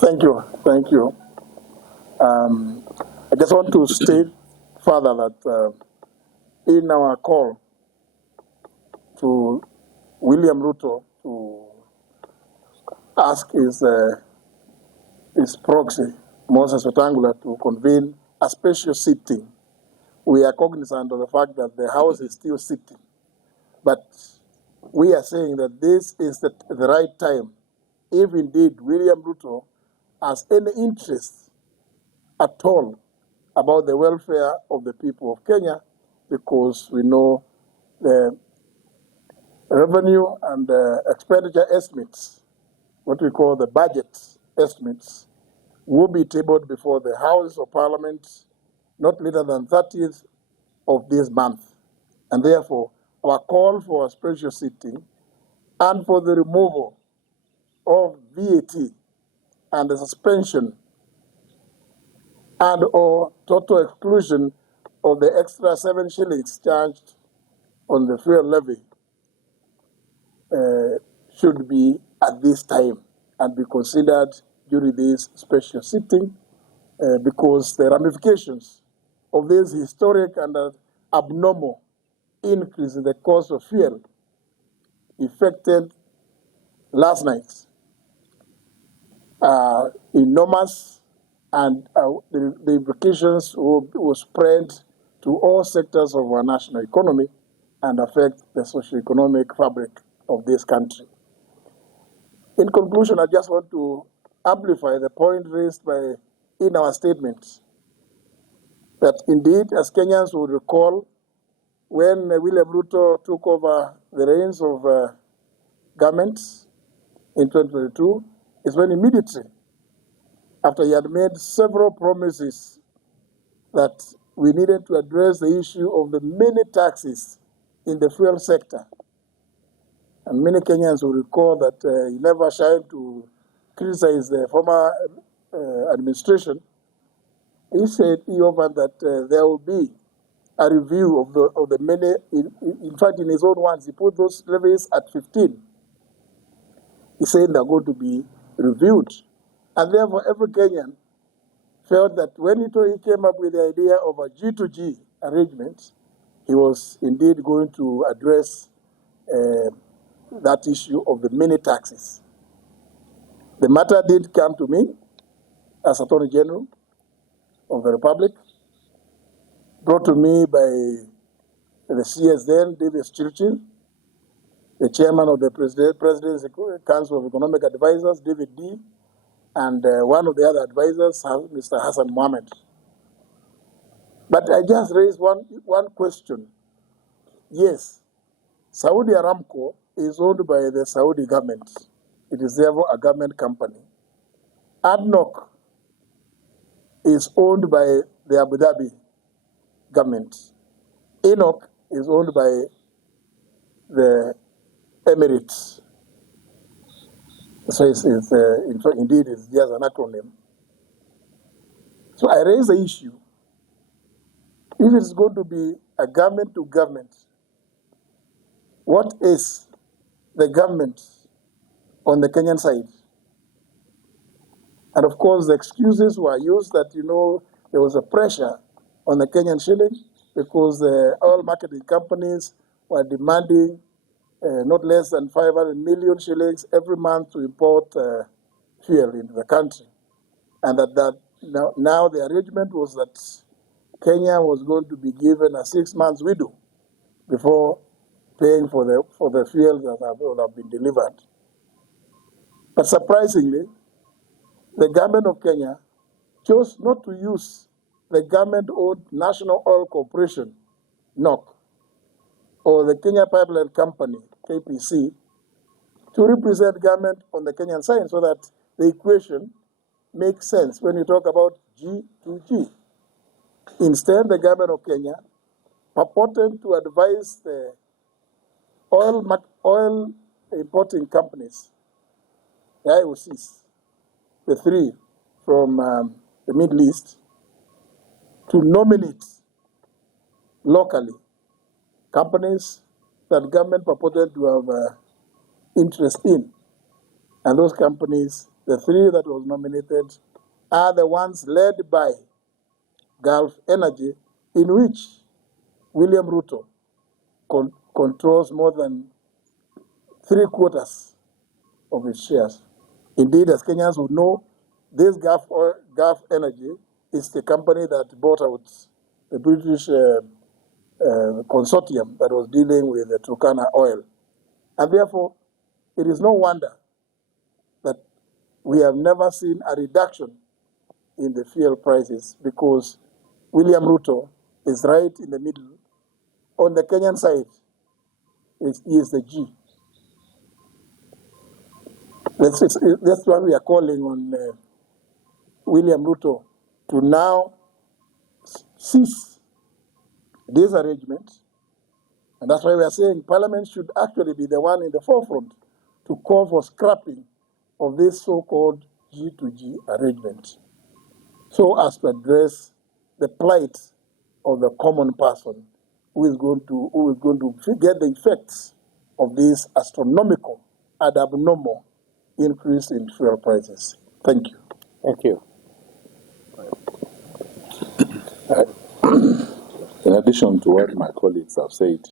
Thank you. Thank you. I just want to state further that in our call to William Ruto to ask his proxy, Moses Wetangula, to convene a special sitting, we are cognizant of the fact that the House is still sitting. But we are saying that this is the right time, if indeed William Ruto has any interest at all about the welfare of the people of Kenya, because we know the revenue and the expenditure estimates, what we call the budget estimates, will be tabled before the House of Parliament not later than 30th of this month. And therefore, our call for a special sitting and for the removal of VAT and the suspension and or total exclusion of the extra 7 shillings charged on the fuel levy should be at this time and be considered during this special sitting because the ramifications of this historic and abnormal increase in the cost of fuel effected last night are enormous, and the implications will spread to all sectors of our national economy and affect the socio-economic fabric of this country. In conclusion, I just want to amplify the point raised in our statement that indeed, as Kenyans would recall, when William Ruto took over the reins of government in 2022, is when immediately after he had made several promises that we needed to address the issue of the many taxes in the fuel sector. And many Kenyans will recall that he never shied to criticize the former administration. He said he offered that there will be a review of the many, in fact, in his own words, he put those levies at 15. He said they're going to be reviewed. And therefore, every Kenyan felt that when he came up with the idea of a G2G arrangement, he was indeed going to address that issue of the many taxes. The matter did come to me as Attorney General of the Republic, brought to me by the CS then, David Churchill, the chairman of the President's Council of Economic Advisors, David D., and one of the other advisors, Mr. Hassan Mohammed. But I just raised one question. Yes, Saudi Aramco is owned by the Saudi government. It is therefore a government company. ADNOC is owned by the Abu Dhabi government. ENOC is owned by the Emirates. So indeed, it's just an acronym. So I raise the issue. If it's going to be a government to government, what is the government on the Kenyan side? And of course, the excuses were used that, there was a pressure on the Kenyan shilling because the oil marketing companies were demanding not less than 500 million shillings every month to import fuel into the country. And now the arrangement was that Kenya was going to be given a 6 months window before paying for the fuel that will have been delivered. But surprisingly, the government of Kenya chose not to use the government-owned National Oil Corporation, NOC, or the Kenya Pipeline Company, KPC, to represent government on the Kenyan side so that the equation makes sense when you talk about G2G. Instead, the government of Kenya purported to advise the oil importing companies, the IOCs, the three from the Middle East, to nominate locally companies that government purported to have interest in. And those companies the three that was nominated are the ones led by Gulf Energy, in which William Ruto controls more than 3/4 of its shares. Indeed, as Kenyans would know, this Gulf Energy is the company that bought out the British consortium that was dealing with the Turkana oil. And therefore, it is no wonder that we have never seen a reduction in the fuel prices, because William Ruto is right in the middle. On the Kenyan side, he is the G. That's why we are calling on William Ruto to now cease this arrangement. And that's why we are saying Parliament should actually be the one in the forefront to call for scrapping of this so-called G2G arrangement, so as to address the plight of the common person who is going to get the effects of this astronomical and abnormal increase in fuel prices. Thank you. Thank you. In addition to what my colleagues have said,